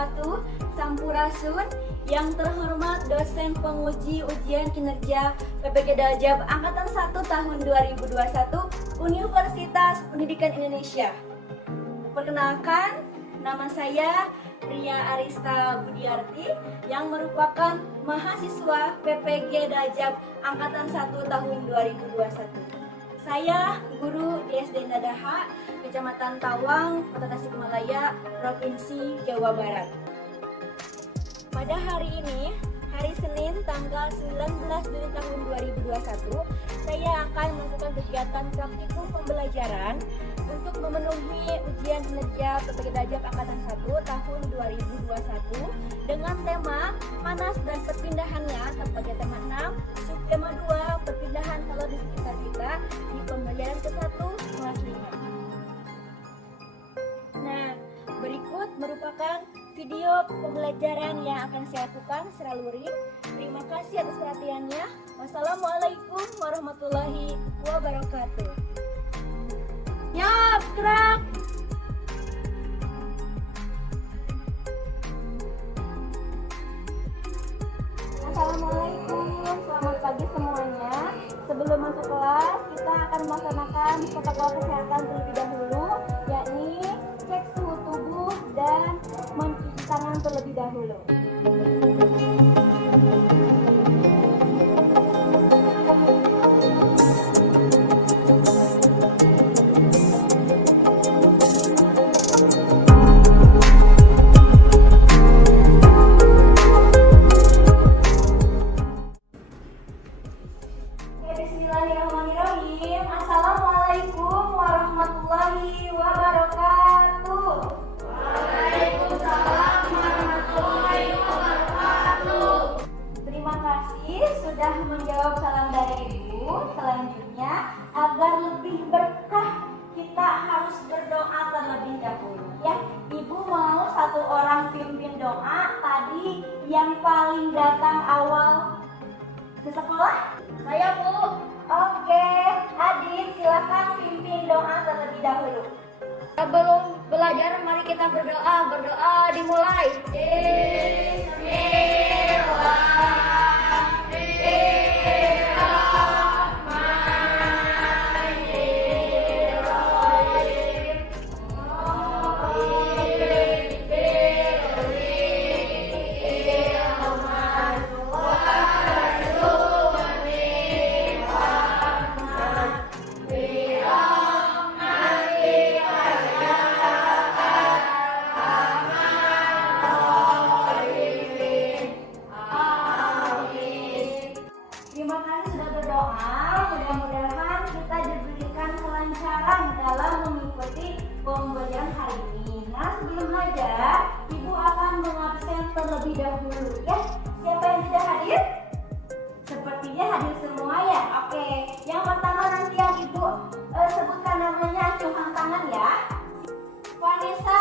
wabarakatuh. Sampurasun. Yang terhormat dosen penguji ujian kinerja PPG Daljab Angkatan 1 tahun 2021 Universitas Pendidikan Indonesia. Perkenalkan, nama saya Ria Arista Budiarti yang merupakan mahasiswa PPG Daljab Angkatan 1 tahun 2021. Saya guru di SD Nadaha, Kecamatan Tawang, Kota Tasikmalaya, Provinsi Jawa Barat. Pada hari ini, hari Senin tanggal 19 Juli tahun 2021, saya akan melakukan kegiatan praktikum pembelajaran untuk memenuhi ujian kinerja PPG Daljab Angkatan 1 tahun 2021 dengan tema panas dan perpindahannya pada tema 6, subtema 2, perpindahan calon di sekitar kita di pembelajaran ke-1 kelas 5. Nah, berikut merupakan video pembelajaran yang akan saya lakukan secara luring. Terima kasih atas perhatiannya. Wassalamualaikum warahmatullahi wabarakatuh. Yap, gerak! Assalamualaikum, selamat pagi semuanya. Sebelum masuk kelas, kita akan melaksanakan protokol kesehatan terlebih dahulu, yakni cek suhu tubuh dan mencuci tangan terlebih dahulu. Bismillahirrahmanirrahim. Assalamualaikum warahmatullahi wabarakatuh. Waalaikumsalam warahmatullahi wabarakatuh. Terima kasih sudah menjawab salam dari Ibu. Selanjutnya, agar lebih berkah, kita harus berdoa terlebih dahulu. Ya, Ibu mau satu orang pimpin doa tadi yang paling datang awal ke sekolah? Saya, Bu. Oke, Adit, silakan pimpin doa terlebih dahulu. Sebelum belajar, mari kita berdoa. Berdoa dimulai. Terima kasih sudah berdoa. Mudah-mudahan kita diberikan kelancaran dalam mengikuti pembelajaran hari ini. Nah, sebelum belajar, Ibu akan mengabsen terlebih dahulu. Ya, siapa yang tidak hadir? Sepertinya hadir semua ya. Oke, yang pertama nanti yang Ibu sebutkan namanya, acungkan tangan ya. Vanessa,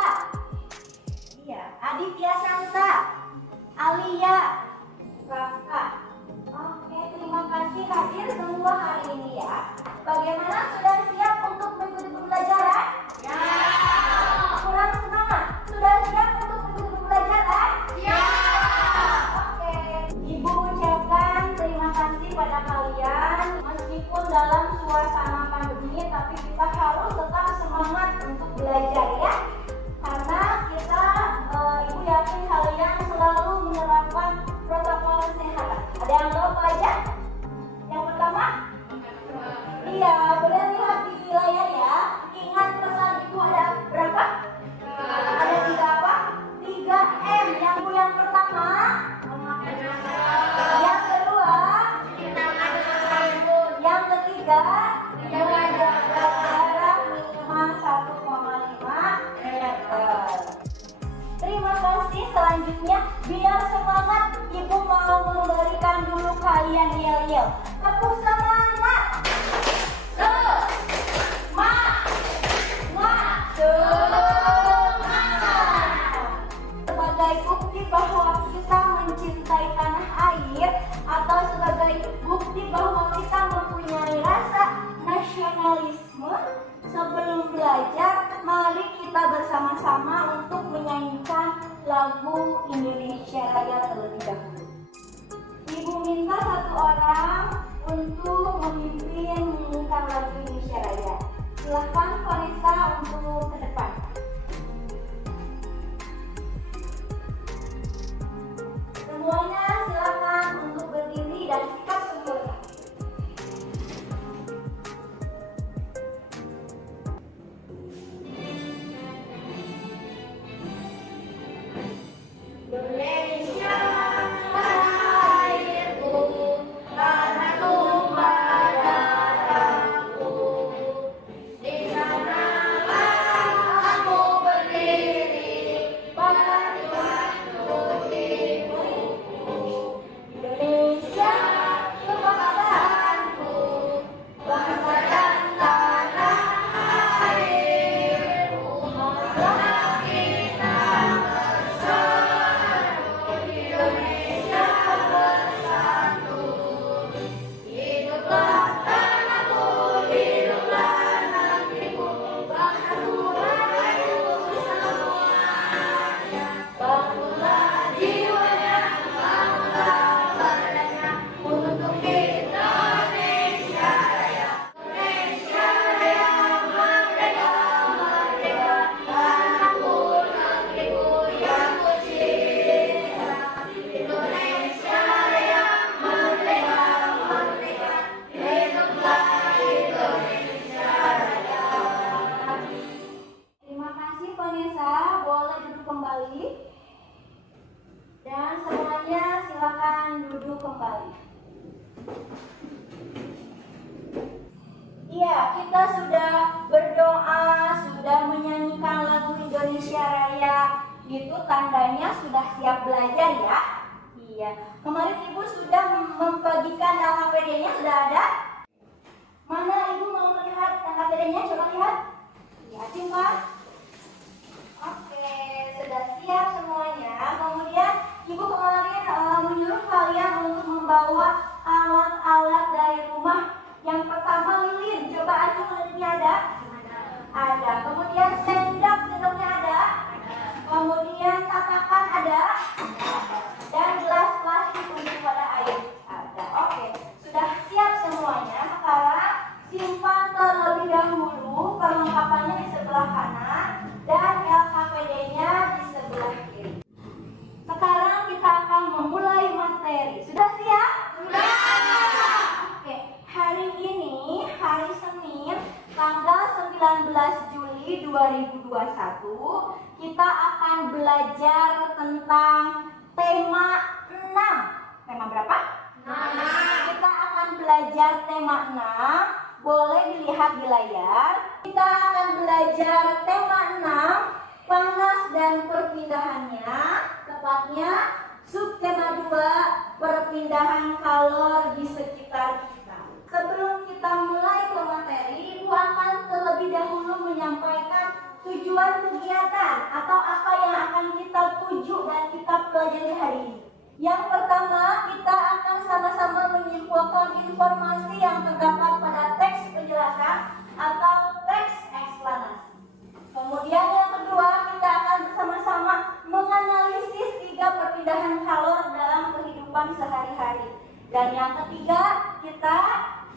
iya. Aditya Santa, Alia, Rafka. Oke, terima kasih hadir semua hari ini ya. Bagaimana, sudah siap untuk mengikuti pembelajaran? Ya. Kurang semangat? Sudah siap untuk mengikuti pembelajaran? Ya. Oke, Ibu ucapkan terima kasih pada kalian. Meskipun dalam suasana pandemi, tapi kita harus tetap semangat untuk belajar ya. Karena kita, Ibu yakin kalian selalu menerapkan protokol kesehatan. Ada yang tahu apa aja? Yang pertama? Iya, boleh lihat di layar ya. Ingat pesan Ibu ada berapa? Ada 3 apa? 3M. Yang pertama? Yang kedua? Yang ketiga? Menjaga jarak minimal 1,5 meter. Terima kasih. Selanjutnya, biar semangat, Ibu mau memberikan dulu kalian yel-yel. Tepuk semangat. Sebagai bukti bahwa kita mencintai tanah air, atau sebagai bukti bahwa kita mempunyai rasa nasionalisme, sebelum belajar, mari kita bersama-sama untuk menyanyikan lagu Indonesia Raya terlebih dahulu. Ibu minta satu orang untuk memimpin menyanyikan lagu Indonesia Raya. Silahkan Vanessa untuk ke depan. Semuanya silakan untuk berdiri dan sikap sempurna. Indonesia tanah airku, tanah tumpah darahku. Di sanalah aku berdiri, bantu ibuku. Indonesia kebangsaanku, bangsa dan tanah airku. Marilah kita bersatu, Indonesia bersatu. Hiduplah tanahku, hiduplah negeriku, bangsa Tuhanku semuanya. Bangunlah jiwanya, bangunlah badannya untuk Indonesia Raya. Indonesia Raya, merdeka, merdeka, tanahku, negeriku yang ku cinta. Indonesia Raya, merdeka, merdeka, hiduplah Indonesia Raya. Terima kasih Vanessa, boleh duduk kembali. Dan semuanya silakan duduk kembali. Iya, kita sudah berdoa, sudah menyanyikan lagu Indonesia Raya. Itu tandanya sudah siap belajar ya. Iya, kemarin Ibu sudah membagikan LKPD-nya, sudah ada? Mana Ibu mau melihat LKPD-nya? Coba lihat. Lihatin Pak. Oke, sudah siap semuanya. Kemudian Ibu kemarin menyuruh kalian untuk membawa alat-alat dari rumah. Yang pertama lilin, coba acung lilinnya ada? Ada. Kemudian sendoknya ada? Kemudian tatakan ada? Dan gelas plastik untuk pada air ada. Oke, sudah siap semuanya. Sekarang simpan terlebih dahulu perlengkapannya di sebelah kanan dan LKPD-nya di sebelah kiri. Sekarang kita akan memulai materi. Sudah siap? Sudah. Oke, hari ini, hari Senin, tanggal 19 Juli 2021, kita akan belajar tentang tema 6. Tema berapa? 6. Kita akan belajar tema 6. Boleh dilihat di layar. Kita akan belajar tema 6, panas dan perpindahannya. Tepatnya subtema 2, perpindahan kalor di sekitar kita. Sebelum kita mulai ke materi, Ibu akan terlebih dahulu menyampaikan tujuan kegiatan atau apa yang akan kita tuju dan kita pelajari hari ini. Yang pertama, kita akan sama-sama menyimpulkan informasi yang terdapat pada teks penjelasan atau teks eksplanasi. Kemudian yang kedua, kita akan bersama-sama menganalisis 3 perpindahan kalor dalam kehidupan sehari-hari. Dan yang ketiga,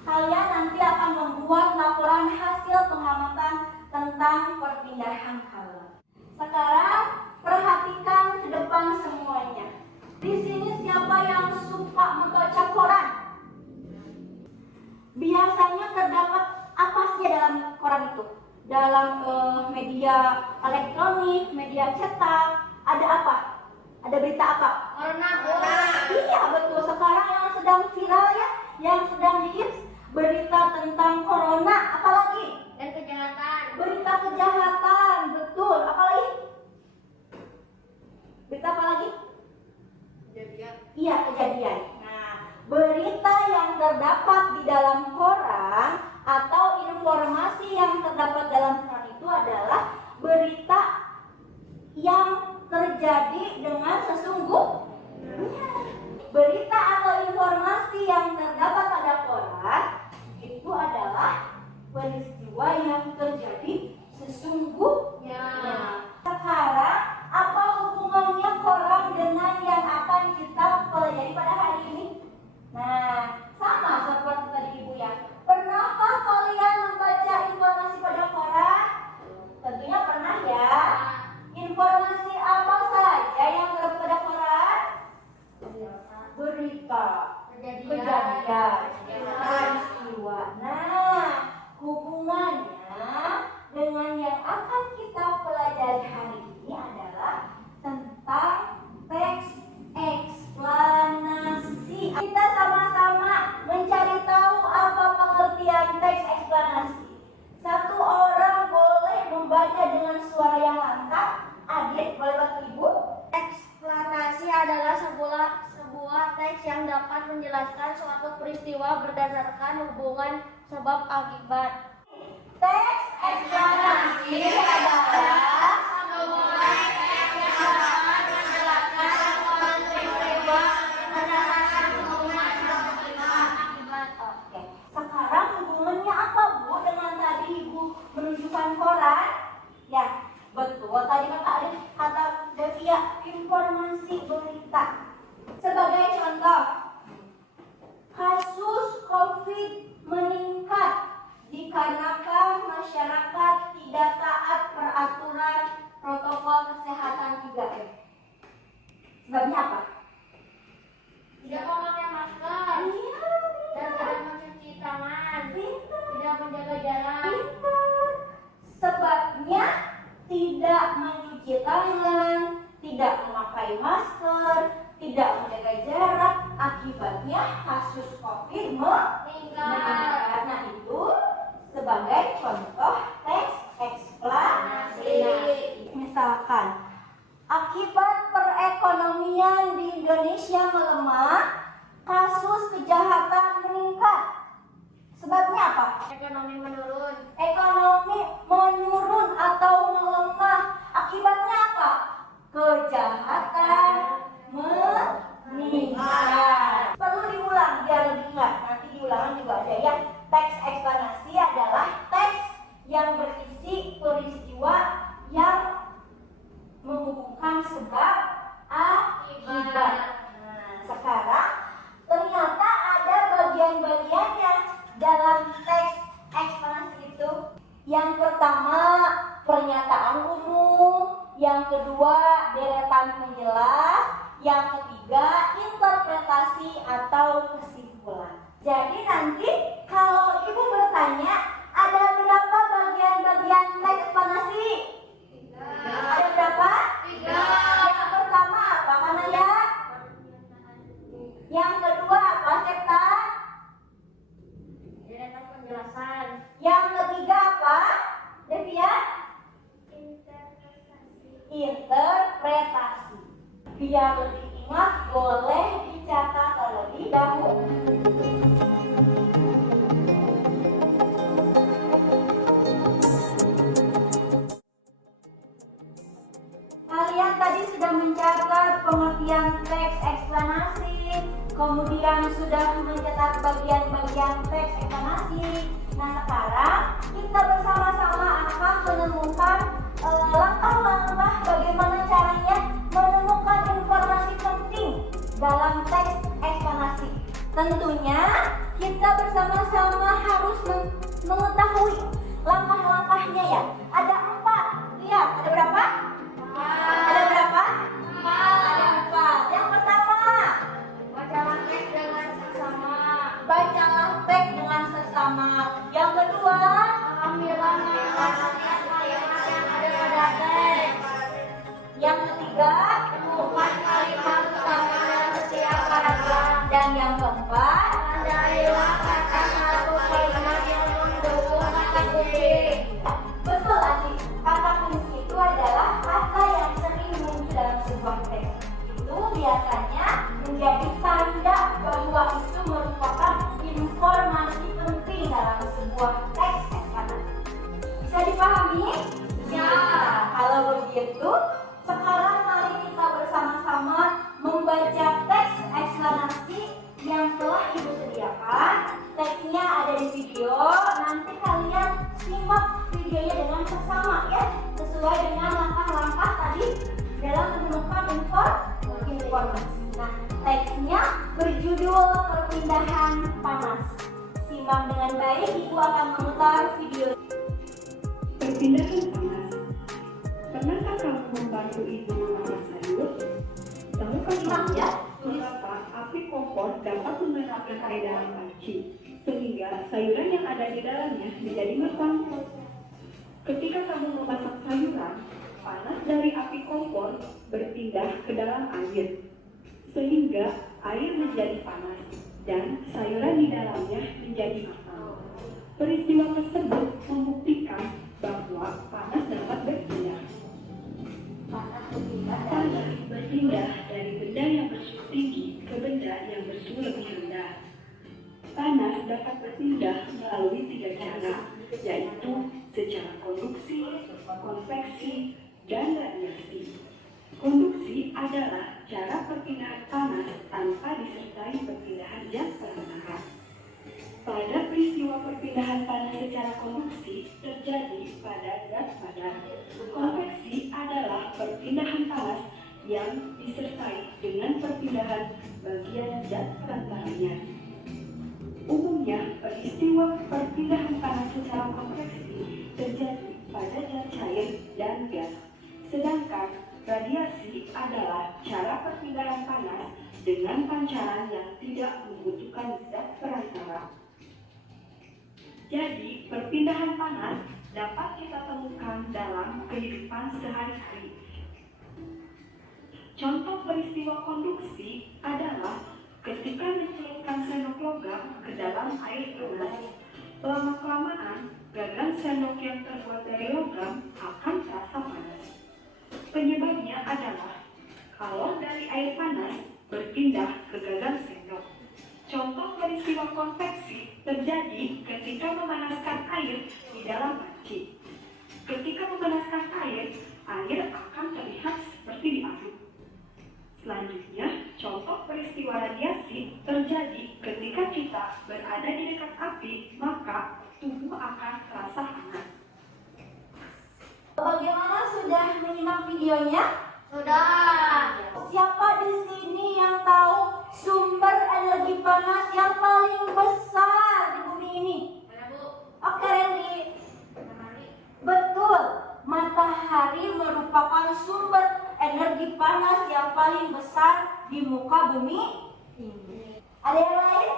kalian nanti akan membuat laporan hasil pengamatan tentang perpindahan kalor. Sekarang perhatikan ke depan semuanya. Di sini siapa yang suka membaca koran? Biasanya terdapat apa sih dalam koran itu? Dalam media elektronik, media cetak, ada apa? Ada berita apa? Corona. Iya betul, sekarang yang sedang viral ya, yang sedang hits, berita tentang corona, apalagi? Dan kejahatan. Berita kejahatan, betul. Apalagi? Berita apa lagi? Kejadian. Iya, kejadian. Nah, berita yang terdapat di dalam koran atau informasi yang terdapat dalam koran itu adalah berita yang terjadi dengan sesungguhnya. Berita atau informasi yang terdapat pada koran itu adalah peristiwa yang terjadi sesungguhnya. Sekarang apa hubungannya menjelaskan suatu peristiwa berdasarkan hubungan sebab akibat. Teks eksplanasi adalah Hubungan teks yang dapat menjelaskan suatu peristiwa berdasarkan hubungan sebab akibat. Oke. Sekarang hubungannya apa, Bu, dengan tadi Ibu menunjukkan koran? Ya, betul. Tadi kata Devia, informasi berita. Sebagai contoh, kasus COVID meningkat dikarenakan masyarakat tidak taat peraturan protokol kesehatan 3M. Sebabnya apa? Tidak memakai masker Iya, dan tidak mencuci tangan, pintar. tidak menjaga jarak. Pintar. Sebabnya tidak mencuci tangan, tidak memakai masker, tidak menjaga jarak, akibatnya kasus COVID meningkat. Nah, itu sebagai contoh teks eksplanasi. Misalkan, akibat perekonomian di Indonesia melemah, kasus kejahatan meningkat. Sebabnya apa? Ekonomi menurun. Ekonomi menurun atau melemah. Akibatnya apa? Kejahatan meningkat. Perlu diulang biar lebih ingat. Nanti di ulangan juga ada ya. Teks eksplanasi adalah teks yang berisi peristiwa yang menghubungkan sebab akibat. Nah, sekarang ternyata ada bagian-bagiannya dalam teks eksplanasi itu. Yang pertama, pernyataan umum. Yang kedua, deretan penjelas. Yang ketiga, interpretasi atau kesimpulan. Jadi nanti kalau Ibu bertanya, ada berapa bagian-bagian teks eksplanasi? Ada berapa? 3. Yang pertama apa, Kanaya? Yang kedua apa, Septa? Deretan penjelasan. Yang ketiga apa, Devia? Interpretasi. Biar lebih ingat, boleh dicatat terlebih dahulu. Kalian tadi sudah mencatat pengertian teks eksplanasi, kemudian sudah mencatat bagian-bagian teks eksplanasi. Nah, sekarang kita bersama-sama akan menemukan langkah-langkah bagaimana caranya menemukan informasi penting dalam teks eksplanasi. Tentunya kita bersama-sama harus mengetahui langkah-langkahnya ya. Ada 4. Lihat, ada berapa? Ada berapa? 4. Ada 4. Yang pertama, Bacalah teks dengan seksama. bacalah teks dengan seksama. Yang kedua, Ambillah kalimat yang ada pada teks. yang ketiga, Temukan kalimat utama dalam setiap paragraf. dan yang keempat, Tandailah kata satu kalimat yang mendukung kata kunci. betul adik. Kata kunci itu adalah kata yang sering muncul dalam sebuah teks. Itu biasanya menjadi tanda bahwa itu merupakan informasi penting dalam sebuah teks eksplanasi. Bisa dipahami? Ya. Kalau begitu, sekarang mari kita bersama-sama membaca teks eksplanasi yang telah Ibu sediakan. Teksnya ada di video. Nanti kalian simak videonya dengan seksama ya, sesuai dengan langkah-langkah tadi dalam menemukan informasi. Nah, teksnya berjudul Perpindahan Panas. Simak dengan baik, Ibu akan memutar video. Perpindahan panas. Pernahkah kamu membantu ibu memasak sayur? Tahukah Simak kamu ya. mengapa api kompor dapat menyalakan air dalam panci sehingga sayuran yang ada di dalamnya menjadi matang? Ketika kamu memasak sayuran, panas dari api kompor berpindah ke dalam air sehingga air menjadi panas dan sayuran di dalamnya menjadi matang. Peristiwa tersebut membuktikan bahwa panas dapat berpindah. Panas berpindah dari benda yang bersuhu tinggi ke benda yang bersuhu lebih rendah. konveksi, dan radiasi. Konduksi adalah cara perpindahan panas tanpa disertai perpindahan zat perantara. Pada peristiwa perpindahan panas secara konduksi terjadi pada zat padat. Konveksi adalah perpindahan panas yang disertai dengan perpindahan bagian zat perantaranya. Umumnya, peristiwa perpindahan panas secara konveksi terjadi pada zat cair dan gas, sedangkan radiasi adalah cara perpindahan panas dengan pancaran yang tidak membutuhkan zat perantara. Jadi, perpindahan panas dapat kita temukan dalam kehidupan sehari-hari. Contoh peristiwa konduksi adalah ketika mencelupkan sendok logam ke dalam air panas. Lama-kelamaan, gagang sendok yang terbuat dari logam akan terasa panas. Penyebabnya adalah kalau dari air panas berpindah ke gagang sendok. Contoh peristiwa konveksi terjadi ketika memanaskan air di dalam panci. Ketika memanaskan air akan terlihat seperti diaduk. Selanjutnya, contoh peristiwa radiasi terjadi ketika kita berada di dekat api, maka tubuh akan terasa hangat. Bagaimana, sudah menyimak videonya? Sudah. Siapa di sini yang tahu sumber energi panas yang paling besar di bumi ini? Mana, Bu? Oke, Randy. Matahari. Betul. Matahari merupakan sumber energi panas yang paling besar di muka bumi ini. Ada yang lain?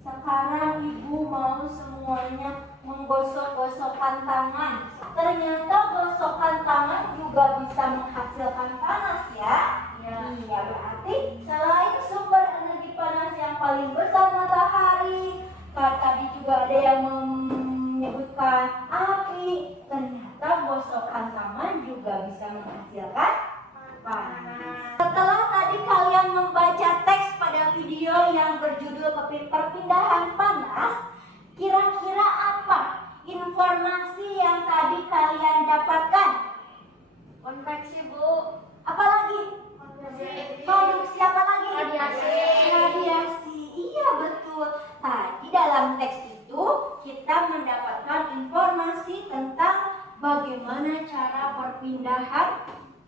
Sekarang ibu mau semuanya menggosok-gosokkan tangan. Ternyata gosokan tangan juga bisa menghasilkan panas ya. Iya, berarti selain sumber energi panas yang paling besar matahari, tadi juga ada yang menyebutkan api, ternyata gosokan tangan juga bisa menghasilkan panas. Setelah tadi kalian membaca teks pada video yang berjudul perpindahan panas, kira-kira apa informasi yang tadi kalian dapatkan? Konveksi, Bu. Apa lagi? Konduksi apa lagi? Radiasi. Radiasi. Iya, betul. Tadi dalam teks itu kita mendapatkan informasi tentang bagaimana cara perpindahan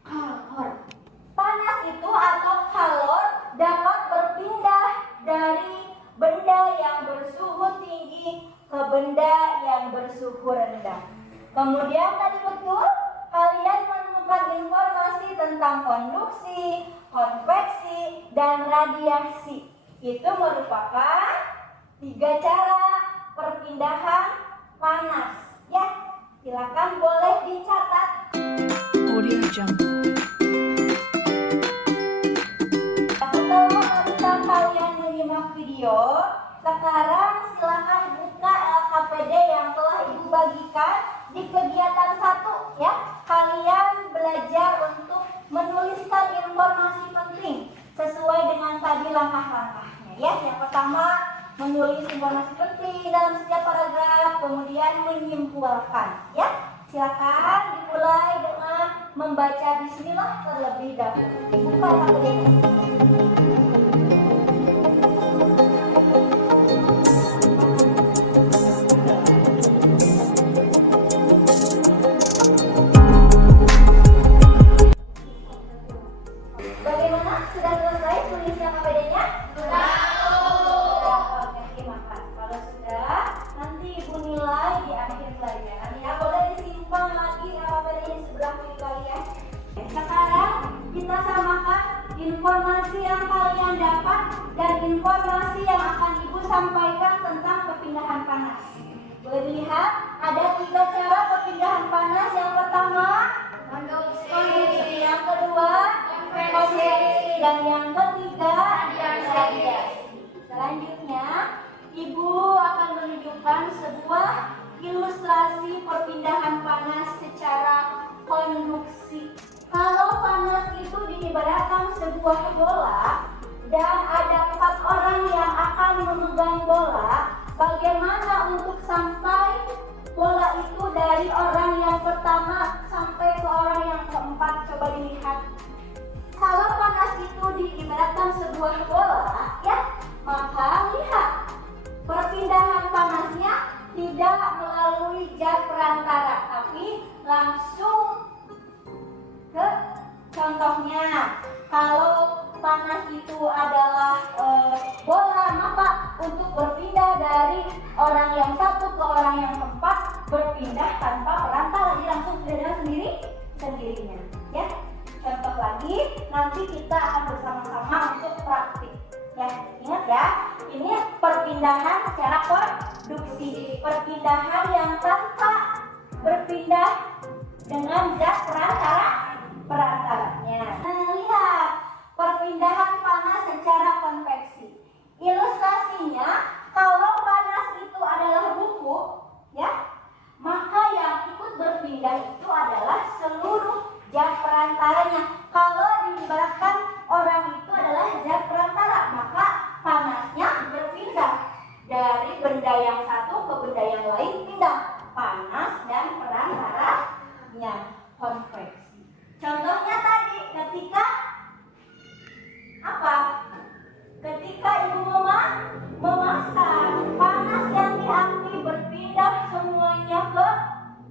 kalor. Panas itu atau kalor dapat berpindah dari benda yang bersuhu tinggi ke benda yang bersuhu rendah. Kemudian tadi betul kalian menemukan informasi tentang konduksi, konveksi, dan radiasi. Itu merupakan 3 cara perpindahan panas. Ya, silakan boleh dicatat. Audio Jungle. Setelah kalian menyimak video, sekarang silakan buka LKPD yang telah ibu bagikan di kegiatan 1 ya. Kalian belajar untuk menuliskan informasi penting sesuai dengan tadi langkah-langkahnya ya. Yang pertama, menulis informasi penting dalam setiap paragraf, kemudian menyimpulkan ya. Silakan dimulai dengan membaca bismillah terlebih dahulu. Buka LKPD. Bagaimana? Sudah selesai tulis LKPD-nya? Sudah. Oke, terima kasih. Kalau sudah, nanti ibu nilai di akhir pelajaran ya. Boleh disimpan lagi LKPD-nya di sebelah kiri kalian. Sekarang kita samakan informasi yang kalian dapat dan informasi yang akan ibu sampaikan tentang perpindahan panas. Boleh dilihat ada 3 cara perpindahan panas. Yang pertama, konduksi. Yang kedua, konveksi. Dan yang ketiga, radiasi. Selanjutnya, ibu akan menunjukkan sebuah ilustrasi perpindahan panas secara konduksi. Kalau panas itu diibaratkan sebuah bola dan ada 4 orang yang akan memegang bola, bagaimana untuk sampai bola itu dari orang yang pertama sampai ke orang yang keempat. Coba dilihat. Kalau panas itu diibaratkan sebuah bola, ya, maka lihat perpindahan panasnya tidak melalui zat perantara, tapi langsung ke contohnya. Kalau panas itu adalah bola, maka untuk berpindah dari orang yang satu ke orang yang keempat berpindah tanpa perantara, jadi langsung berpindah sendirinya, ya. Contoh lagi, nanti kita akan bersama-sama untuk praktik, ya. Ingat ya, ini perpindahan secara konduksi, perpindahan yang tanpa berpindah dengan zat perantaranya. Nah, lihat perpindahan panas secara konveksi. Ilustrasinya, kalau panas itu adalah buku, ya, maka yang ikut berpindah itu adalah seluruh zat perantaranya. Kalau diibaratkan orang itu adalah zat perantara, maka panasnya berpindah dari benda yang satu ke benda yang lain, pindah panas dan perantaranya, konveksi. Contohnya tadi ketika apa? Ketika ibu memasak, panas yang di api berpindah semuanya ke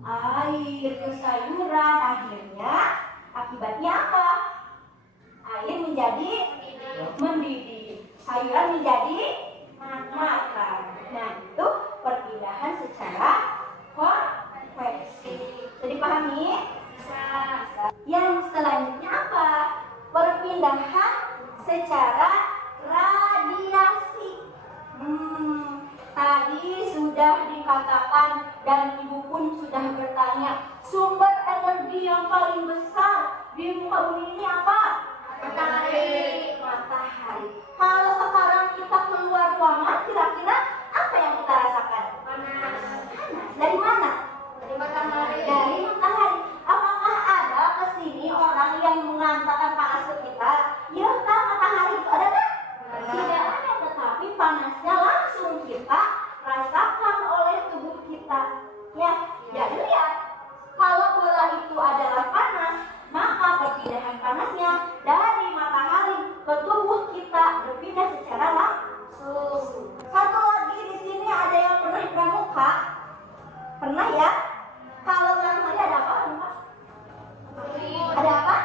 air, ke sayuran. Akhirnya akibatnya apa? Air menjadi mendidih, sayuran menjadi matang. Nah, itu perpindahan secara konveksi. Jadi pahami? Yang selanjutnya apa? Perpindahan secara radiasi. Tadi sudah dikatakan dan ibu pun sudah bertanya, sumber energi yang paling besar di muka bumi ini apa? Matahari. Kalau sekarang kita keluar ruangan, kira-kira apa yang kita rasakan? Panas. Dari mana? Dari matahari. Dari matahari. Apakah ada kesini orang yang mengantarkan panas ke kita? Ya kan, matahari itu ada kan? Tidak ada, tetapi panasnya langsung kita rasakan oleh tubuh kita. Ya, jadi lihat, kalau bola itu adalah panas, maka perpindahan panasnya dari matahari ke tubuh kita berpindah secara langsung. Satu lagi, di sini ada yang pernah pramuka? Pernah ya? Kalau matahari ada apa? Ada apa?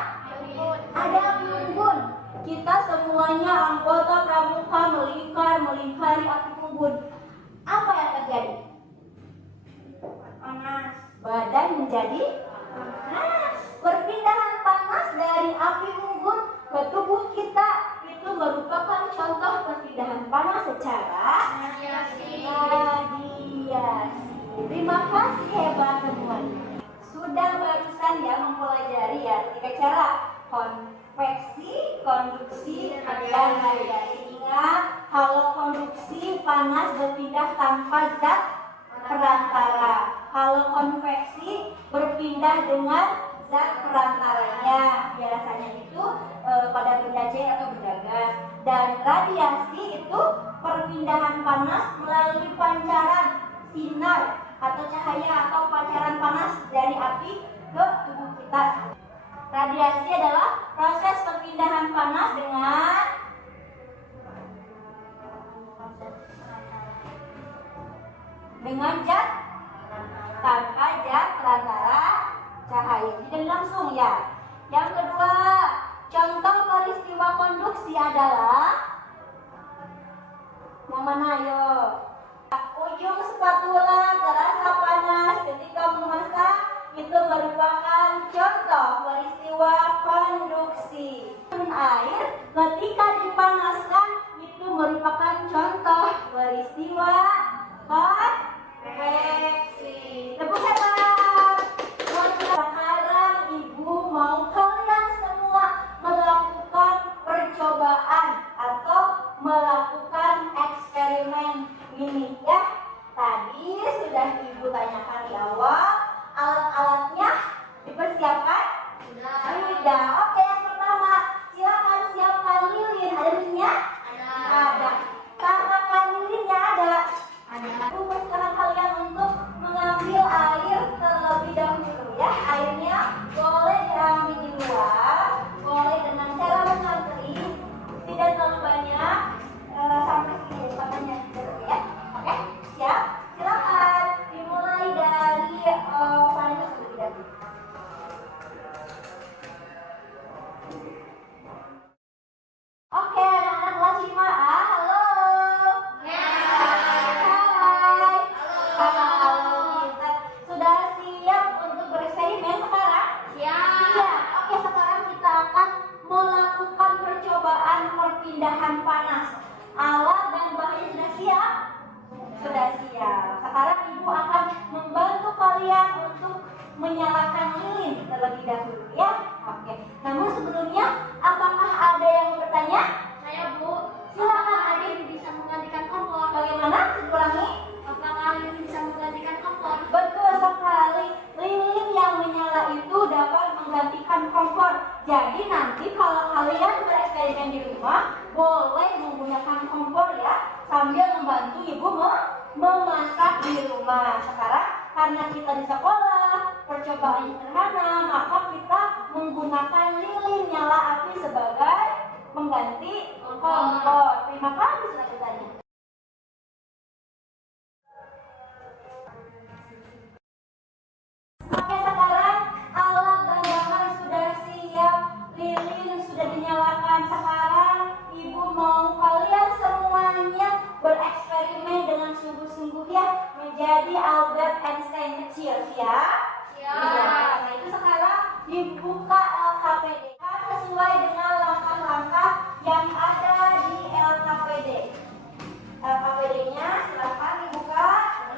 Ada unggun. Kita semuanya anggota pramuka melingkari api unggun. Apa yang terjadi? Panas. Badan menjadi panas. Perpindahan panas dari api unggun ke tubuh kita itu merupakan contoh perpindahan panas secara radiasi. Terima kasih hebat semuanya. Sudah barusan ya mempelajari ya tiga cara: konveksi, konduksi, dan radiasi. Ingat, kalau konduksi panas berpindah tanpa zat perantara. Kalau konveksi berpindah dengan zat perantaranya. Biasanya itu pada benda cair atau benda gas. Dan radiasi itu perpindahan panas melalui pancaran sinar atau cahaya atau pancaran panas dari api ke tubuh kita. Radiasi adalah proses perpindahan panas dengan zat tanpa zat perantara cahaya. Jadi langsung ya. Yang kedua, contoh peristiwa konduksi adalah yang mana ayo? Ujung spatula terasa panas ketika memasak, itu merupakan contoh peristiwa konduksi. Air ketika dipanaskan itu merupakan contoh peristiwa konveksi. Tepuk tangan. Sekarang ibu mau kalian semua melakukan percobaan atau melakukan eksperimen ini ya. Tadi sudah ibu tanyakan di awal, alat-alatnya dipersiapkan? Sudah. Oke, yang pertama silakan siapkan lilin. Ada lilinnya? Ada. Kakak lilinnya ada? Ada. Sekarang kalian untuk mengambil perpindahan panas. Alat dan bahannya sudah siap? Sudah siap. Sekarang Ibu akan membantu kalian untuk menyalakan lilin terlebih dahulu ya. Oke. Namun sebelumnya, apakah ada yang mau bertanya? Saya Bu, Silakan apakah Adit. lilin bisa menggantikan kompor? Bagaimana? Ulangi. Apakah lilin bisa menggantikan kompor? Betul sekali. Lilin yang menyala itu dapat menggantikan kompor. Jadi nanti kalau kalian bereksperimen di rumah, boleh menggunakan kompor ya, sambil membantu ibu memasak di rumah. Sekarang karena kita di sekolah, percobaan sederhana, maka kita menggunakan lilin nyala api sebagai pengganti kompor. Terima kasih sudah bertanya. Oke, sekarang alat dan bahan sudah siap, lilin sudah dinyalakan. Sekarang Ibu mau kalian semuanya bereksperimen dengan sungguh-sungguh ya, menjadi Albert Einstein kecil ya. Nah itu sekarang dibuka LKPD sesuai dengan langkah-langkah yang ada di LKPD. LKPD-nya silahkan dibuka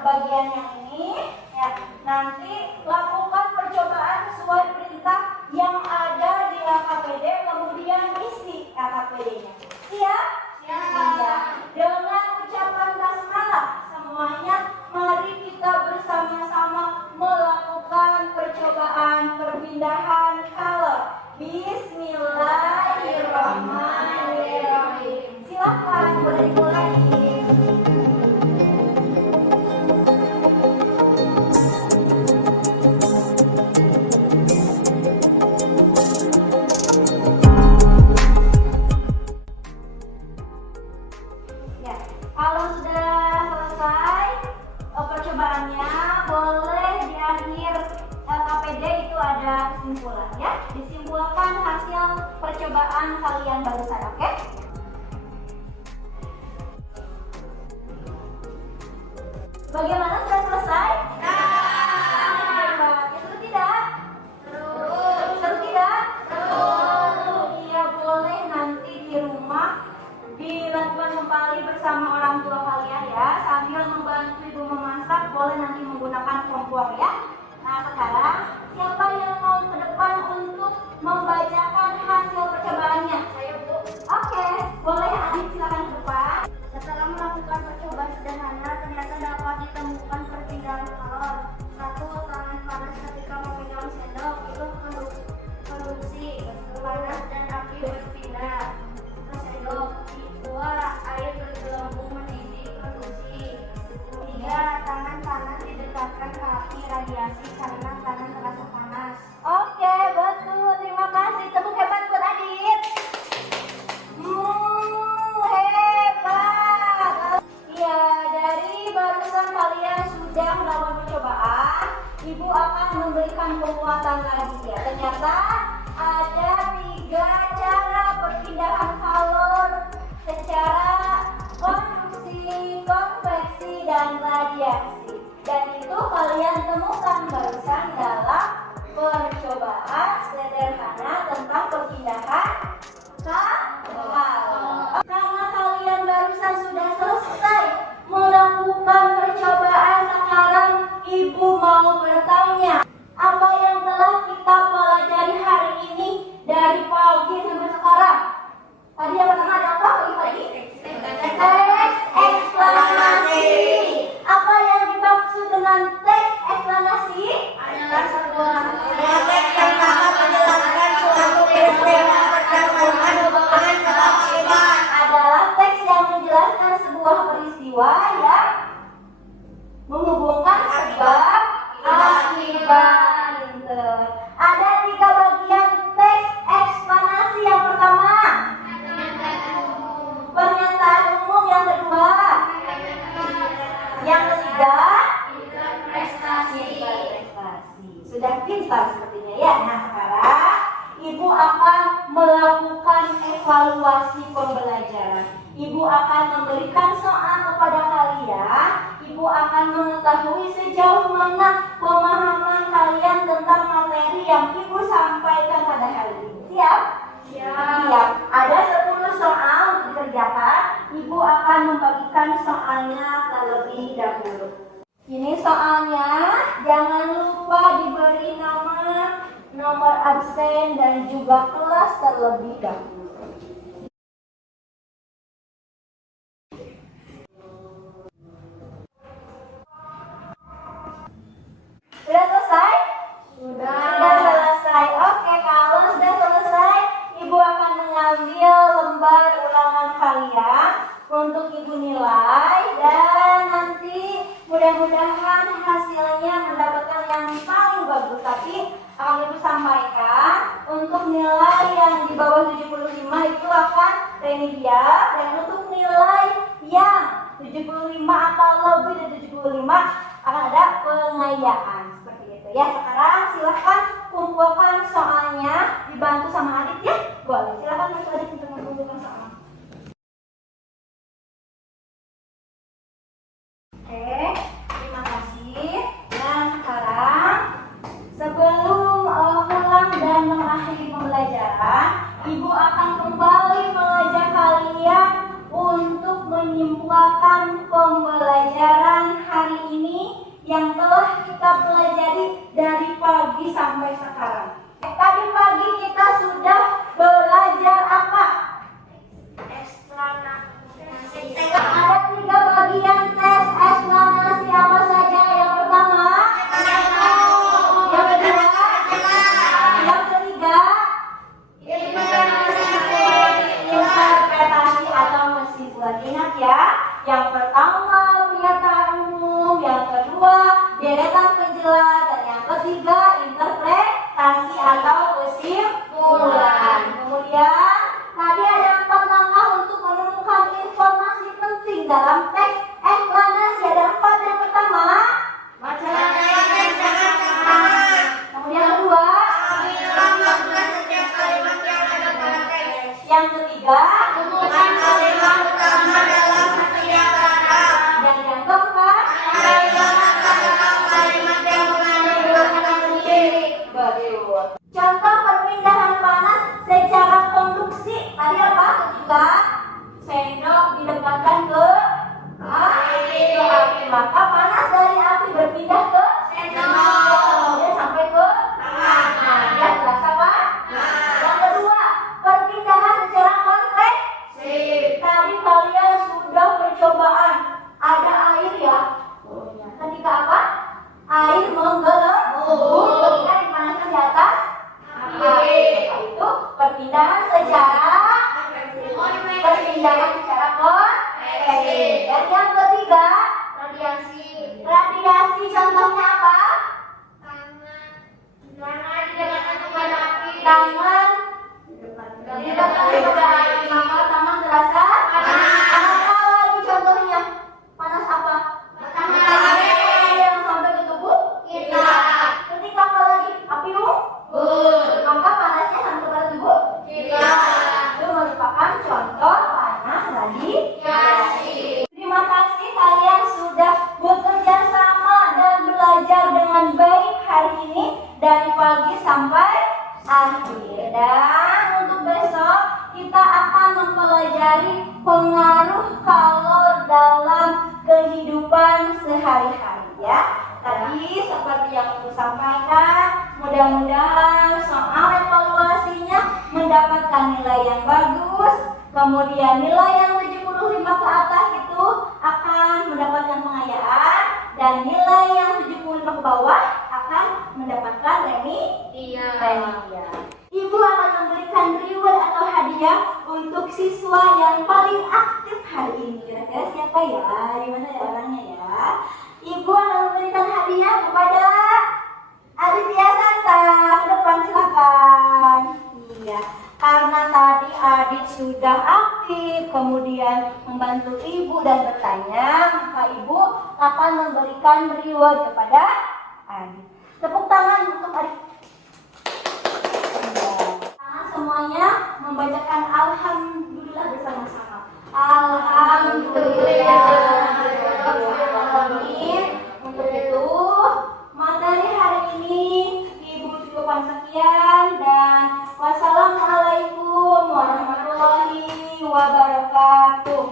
bagian yang ini ya. Nanti lakukan percobaan sesuai perintah yang ada di LKPD, kemudian isi LKPD-nya. Siap? Siap. Dengan ucapan basmalah semuanya, mari kita bersama-sama melakukan percobaan perpindahan color. Bismillahirrahmanirrahim. Silakan, boleh dimulai. Ya, kalau sudah selesai percobaannya, boleh di akhir LKPD itu ada kesimpulan ya. Disimpulkan hasil percobaan kalian barusan, oke? Bagaimana, sudah selesai? Hebat. Seru tidak? Seru tidak? Iya, boleh nanti di rumah dilakukan kembali bersama orang tua kalian ya, sambil membantu ibu memasak. Boleh nanti menggunakan kompor ya. Nah sekarang siapa yang mau ke depan untuk membacakan hasil percobaannya? Saya Bu. Oke, boleh Adit silakan ke depan. Setelah melakukan percobaan sederhana, ternyata dapat ditemukan perpindahan kalor. 1. Tangan panas ketika memegang sendok, itu konduksi panas dan api berpindah ke sendok. 2. Air bergelembung mendidih, konduksi. 3. Tangan panas didekatkan ke api radiasi karena tangan terasa panas. Oke, betul. Terima kasih. Tepuk hebat buat Adit. Hebat. Iya, dari barusan kalian sudah melakukan percobaan, Ibu akan memberikan penguatan lagi ya. Ternyata ada 3 cara perpindahan kalor secara konduksi, konveksi, dan radiasi. Dan itu kalian temukan barusan dalam percobaan sederhana tentang perpindahan kalor. Karena kalian barusan sudah selesai melakukan percobaan, sekarang Ibu mau bertanya, apa yang telah kita pelajari hari ini dari pagi sampai sekarang? Tadi yang pertama ada apa pagi-pagi? Teks eksplanasi. Apa yang dimaksud dengan teks eksplanasi? Adalah sebuah teks yang dapat menjelaskan suatu peristiwa berdasarkan hubungan sebab akibat. Adalah teks yang menjelaskan sebuah peristiwa yang menghubungkan sebab akibat. Ada 3 bagian teks eksplanasi. Yang pertama, pernyataan umum. Yang kedua, yang ketiga, prestasi. Sudah pintar sepertinya ya. Nah sekarang Ibu akan melakukan evaluasi pembelajaran. Ibu akan memberikan soal kepada kalian. Ibu akan mengetahui sejauh mana pemahaman kalian tentang materi yang Ibu sampaikan pada hari ini. Siap? Siap. Siap. Ada 10 soal untuk Ibu akan membagikan soalnya terlebih dahulu. Ini soalnya, jangan lupa diberi nama, nomor absen, dan juga kelas terlebih dahulu. Sudah selesai? Sudah selesai. Oke, kalau sudah selesai, Ibu akan mengambil lembar ulangan kalian untuk Ibu nilai, dan nanti mudah-mudahan hasilnya mendapatkan yang paling bagus. Tapi akan Ibu sampaikan untuk nilai yang di bawah 75 itu akan remedial, dan untuk nilai yang 75 atau lebih dari 75 akan ada pengayaan. Seperti itu ya. Sekarang silahkan kumpulkan soalnya, dibantu sama Adit ya. Boleh, silahkan Mas Adit untuk mengumpulkan soalnya. Oke, terima kasih. Dan sekarang sebelum pulang dan mengakhiri pembelajaran, Ibu akan kembali mengajak kalian untuk menyimpulkan pembelajaran hari ini yang telah kita pelajari dari pagi sampai sekarang. Tadi pagi kita sudah belajar apa? Ada 3 bagian tes eksplanasi, apa saja? Yang pertama, yang kedua, yang ketiga, interpretasi atau kesimpulan. Ingat ya, yang pertama pernyataan umum, yang kedua deretan penjelas, dan yang ketiga interpretasi atau kesimpulan. Kemudian tadi ada 4 langkah untuk menemukan informasi penting dalam teks eksplanasi. Ada 4. Yang pertama, kemudian yang kedua, yang ketiga, dan yang keempat, betul. Contoh perpindahan panas secara konduksi. Tadi apa? Ketika sendok didekatkan ke api, maka panas dari api berpindah ke sendok, kemudian sampai ke tangan. Ya, jelas apa? Yang kedua, perpindahan secara konveksi. Tadi kalian sudah percobaan. Ada air ya. Ketika apa? Air menggelembung ketika dipanaskan di atas api. Itu perpindahan secara konveksi. Dan yang ketiga, radiasi. Contohnya apa? Tangan didekatkan api, maka tangan terasa panas. Apa lagi contohnya? Panas apa? Yang sampai ke tubuh kita. Ketika apa lagi? Api maka panasnya sampai ke tubuh kita. Itu merupakan contoh panas radiasi. Terima kasih kalian sudah bekerja sama dan belajar dengan baik hari ini dari pagi sampai akhir. Dan untuk besok kita akan mempelajari pengaruh kalor dalam kehidupan sehari-hari ya. Tadi seperti yang Ibu sampaikan, mudah-mudahan soal evaluasinya mendapatkan nilai yang bagus. Kemudian nilai yang 75 ke atas itu akan mendapatkan pengayaan, dan nilai yang 75 ke bawah akan mendapatkan remedial. Ibu akan memberikan reward atau hadiah untuk siswa yang paling aktif hari ini. Kira-kira siapa ya? Di mana ya orangnya ya? Ibu akan memberikan hadiah kepada Aditya Santa. Ke depan silakan. Iya, karena tadi Adit sudah aktif, kemudian membantu Ibu dan bertanya, maka Ibu akan memberikan reward kepada Adit. Tepuk tangan untuk Adit. Semuanya membacakan alhamdulillah bersama-sama. Alhamdulillah. Untuk itu materi hari ini Ibu cukupkan sekian, dan wassalamualaikum warahmatullahi wabarakatuh.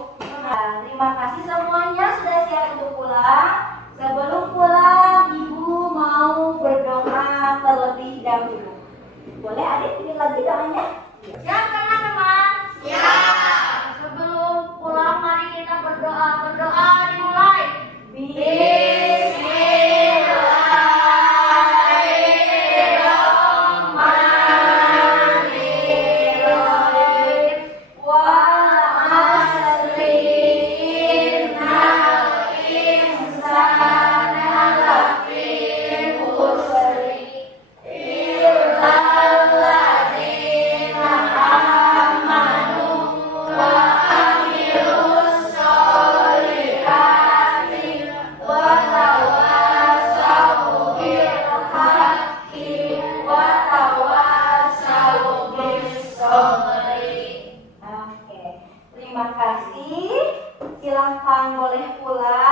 Oke, terima kasih. Silahkan boleh pulang.